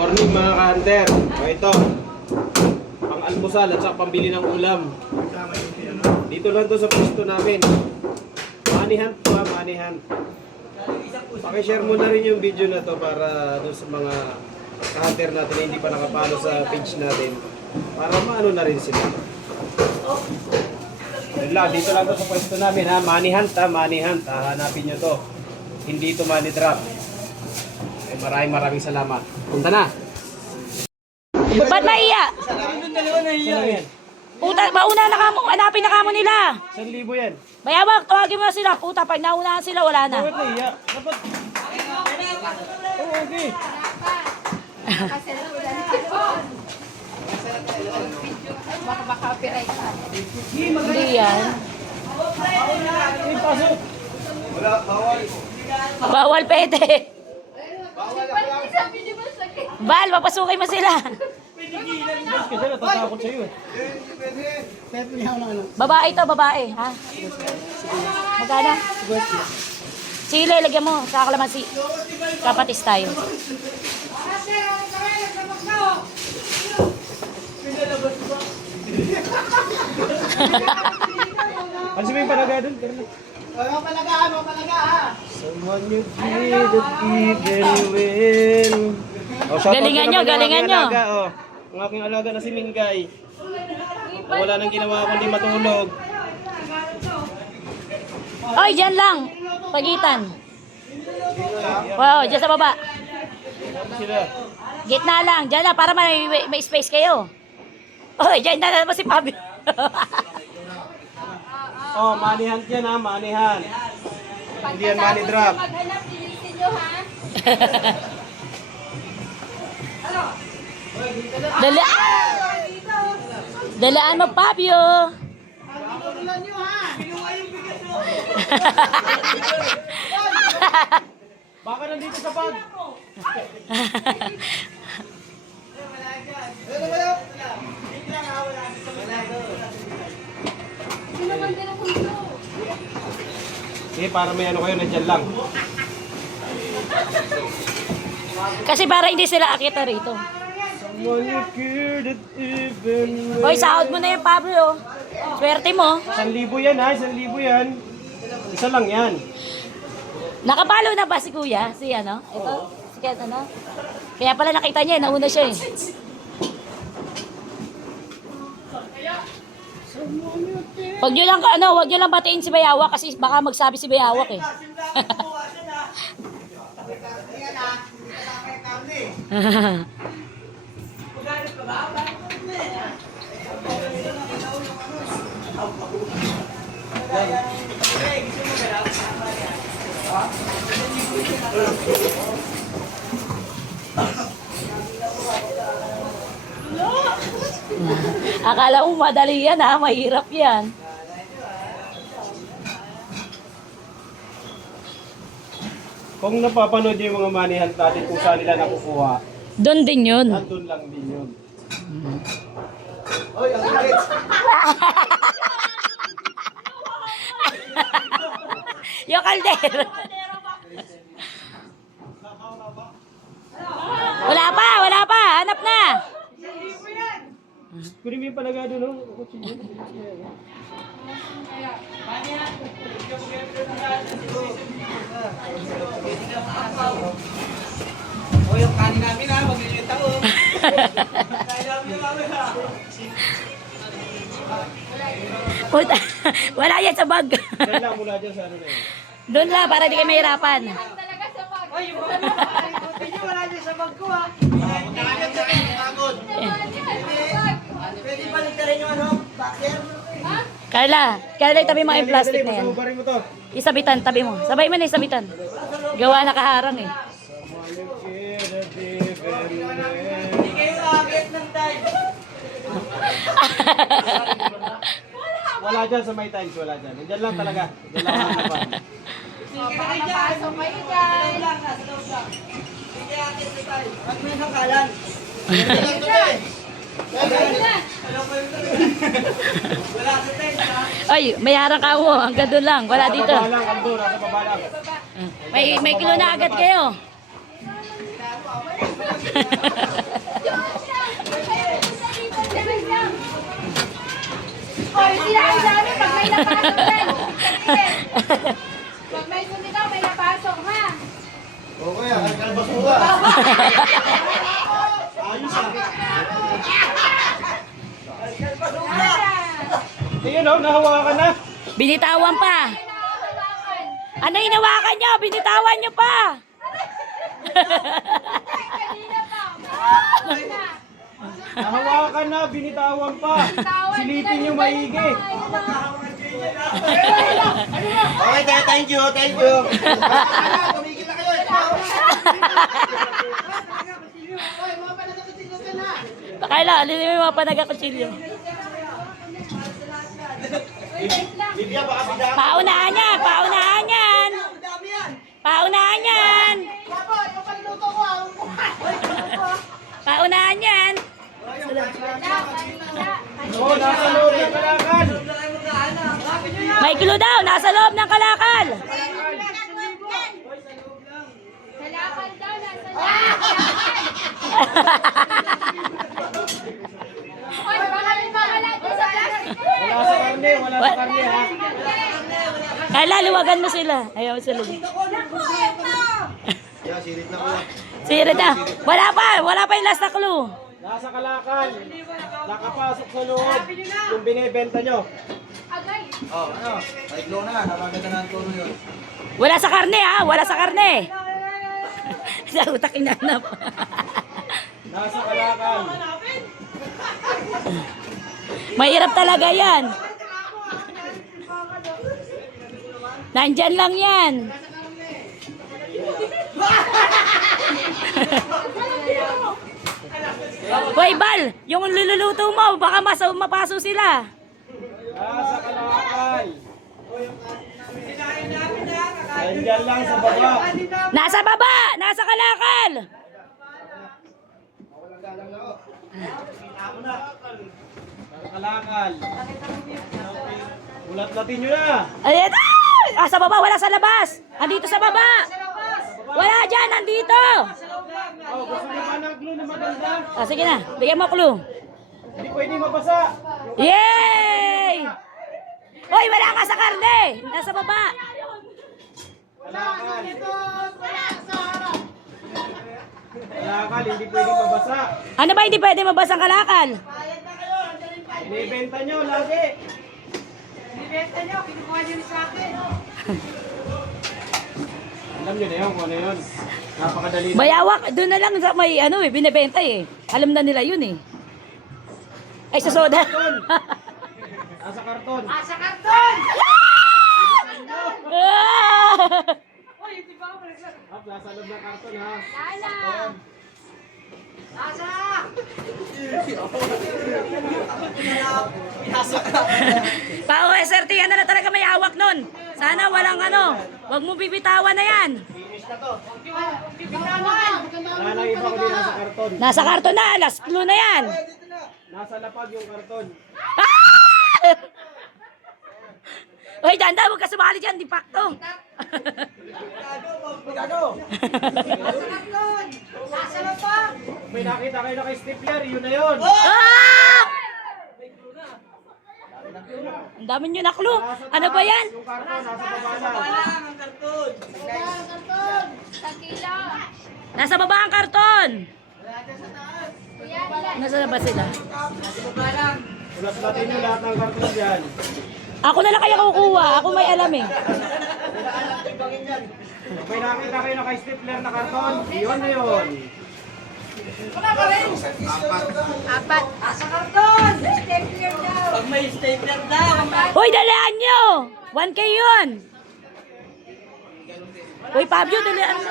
Morning mga ka-hunter. O ito, pang almusal at saka pambili ng ulam. Dito lang to sa pwesto namin. Money hunt to ha, money hunt. Pakishare mo na rin yung video na to para doon sa mga ka-hunter natin na hindi pa nakapalo sa page natin. Para maano na rin sila. Dito lang to sa pwesto namin ha, money hunt ha, money hunt. Hanapin nyo to. Hindi to money drop. Maraming salamat. Punta na. Ba't maiya? Yan. Puta, mauna na kamo, hanapin na kamo nila. 1,000 yan. Bayawak, tawagin mo na sila. Puta, pag naunahan sila, wala na. Bakit naiya? Dapat. Oo, okay. Hindi yan. Ay, pasok. Bawal pwede. Bal, papasukin mo sila. Kasi natatakot sa'yo eh. Babae to, babae. Ha? Magkano? Chile, lagyan mo sa kalamansi. Kapatis tayo. Ano sabihin palaga doon? Someone you didn't even win. Galingan nyo, galingan nyo. Ang aking alaga na si Mingay. Wala nang ginawa kundi matulog. Oy, dyan lang. Pagitan. Wow, dyan sa baba. Sila. Gitna lang. Dyan lang, para may space kayo. Oy, dyan na naman si Fabio. Oh, money hunt yan ha, money hunt. Hindi yan money drop. Maghanap, linisin nyo ha. Dala Dalaan mo, Fabio. Baka nandito sa pag. Sige, para may ano kayo, nandyan lang. Kasi para hindi sila akita rito. Hoy, sahod mo na yan, Pablo. Swerte mo. 1,000 yan ha, 1,000 yan. Isa lang yan. Nakapalo na ba si Kuya? Si ano? Ito? Si Ken, ano? Kaya pala nakita niya, nauna siya eh. Wag niyo lang batiin si Bayawak kasi baka magsabi si Bayawak eh. Akala mo madali yan ha, mahirap yan. Kung napapanood yung mga money hunt natin kung saan nila nakukuha, Doon din yun. nandun lang din yun. Yung kaldero. Wala pa. Hanap na. Kunin mo yung palagado, no? O yung kanin namin ha, maglilita o. Puta, wala yan sa bag. Diyan lang mula dyan sa ano na yun. Doon lang, para di kayo mahirapan. Talaga sa pag. Oy, yung pinyo wala niyo sa bag ko ha. Pwede balik ka rin yung ano, backer. Carla, tabi mo yung plastic na yan. Pasubarin mo to. Isabitan, tabi mo. Sabay mo na isabitan. Gawa nakaharang eh. Hindi kayo agit ng time. Wala dyan sa may times, wala dyan. Diyan lang talaga. Diyan lang hanapan. Nakapasok kayo dyan. Hindi agit ng time. Pag may nakalan. Wala sa time ha. Ay, may harang ka mo. Hanggang doon lang. Wala dito. Nasa baba lang, Aldo. Nasa baba lang. May kilo na agad kayo. Pag may sumigaw, may napasok ha. Okay, ang kalbasuga. Ayos ah. Ayun oh, nahawakan na. Binitawan pa. Hawakan. Ano hinawakan nyo? Binitawan nyo pa. Kanina pa. Hawakan na. Nahawakan na, binitawan pa. Bitawan, Silipin nyo bitawan maigi. Okay, tayo, thank you, thank you. Tumigil na kayo. Kayla, alin mo yung mga panagkakutsilyo. Livia, baka bigla. Paunahan yan, paunahan yan. Paunahan yan. Paunahan yan. Oo, nasa loob ng kalakal. May clue daw, nasa loob ng kalakal. Kalakan daw, nasa Hoy, baka may makalat doon sa plastic. Wala sa karne, wala sa karne ha. Kayla, luwagan mo sila. Ayaw sila. Yeah, sirit na ko lang. Sirit na. Wala pa yung last na clue. Nasa kalakal. Nakapasok sa loob. Yung binibenta nyo. Agay. Oh, ano? Ay, glow na. Napaganda na ang tono yun. Wala sa karne ha, wala sa karne. Sa utak inanap. Nasa kalakal. Mahirap talaga yan. Nandyan lang yan. Hoy, Bal, yung lululuto mo, baka mapaso sila. Nasa kalakal. Nandyan lang sa baba. Nasa baba, nasa kalakal. Nasa kalakal. Ulat-latin nyo na. Ayan, sa baba, wala sa labas. Andito sa baba. Wala dyan, nandito. Oh, gusto nyo ba ng glue na maganda? Sige na, bigyan mo clue. Hindi pwede mabasa. Yay! Hoy, wala ka sa karne. Nasa baba. Kalakal. Kalakal, hindi pwede mabasa. Ano ba hindi pwede mabasa ang kalakal? Binibenta nyo lagi. Alam nyo na yun kung ano yun. Napakadali na. Bayawak, doon na lang sa may ano eh, binibenta eh. Alam na nila yun eh. Ay, sa soda. Nasa karton. Ah! Hop, nasa loob ng karton ha. Lala. Pao, SRT, yan na talaga may hawak nun. Sana walang ano, wag mo bibitawan na yan. Wala nang iba kundi nasa karton. Nasa karton na, last clue na yan. Nasa lapag yung karton. Ah! Uy, danda, huwag ka sumali dyan, di pakto. May nakita kayo na kay Stapler, yun na yun. Ah! Ang dami nyo na clue. Ano ba yan? Yung karton, nasa baba lang. Takila. Nasa baba ang karton. Kuya, ilan? Nasa ba sila? Ulat-latin nyo lahat ng karton dyan. Ako na lang kaya kukuha. Ako may alam eh. May nakita kayo na kay Stapler na karton, yun na yun. Apat. Pag may stapler daw. Hoy, dalaan nyo! 1K yun! Hoy, Fabio, dalaan mo.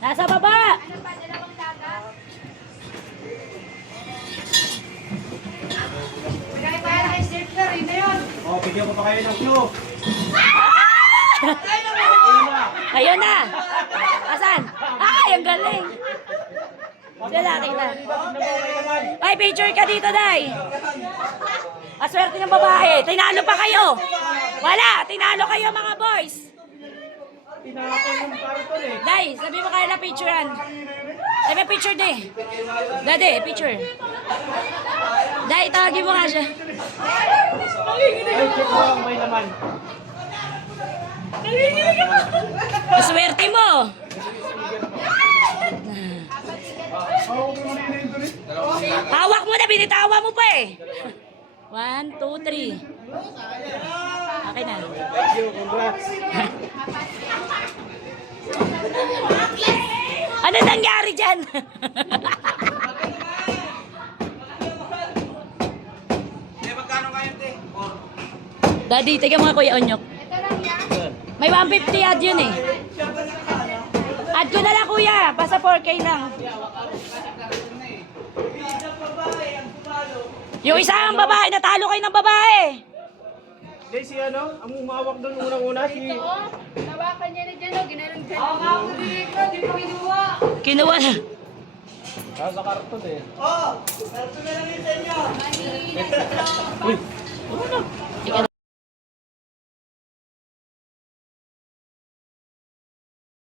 Nasa baba. Ano pa, dalawang dagat? O, bigyan ko pa kayo ng clue. Ayun na. Asan? Ay, ang galing. Sila, kita. Ay, picture ka dito, Day. Aswerte ng babae. Tinalo pa kayo. Wala, tinalo kayo mga boys. Tinapon yung karton eh. Day, sabi mo kaya na picturean. Sabi picture de. Dade, picture. Dai, tawagin mo nga siya. Ay, check mo ang may laman. Swerte mo. Hawak mo na, binitawa mo pa eh. 1, 2, 3. Okay na. Thank you, congrats. Ano nangyari dyan? Daddy, tiga mga Kuya Onyok. Ito lang yan. May 150 ad yun eh. Add ko na lang kuya, basta 4K lang. Yung isang babae, natalo kayo ng babae. Hindi, si ano, ang umawak doon unang-una, si... Oo. Tawakan niya na dyan, oh. Ginanong dyan. Oo, nga ako dito. Di pa kinuha. Kinuha na. Sa karton eh. Mahihina sila. Uy,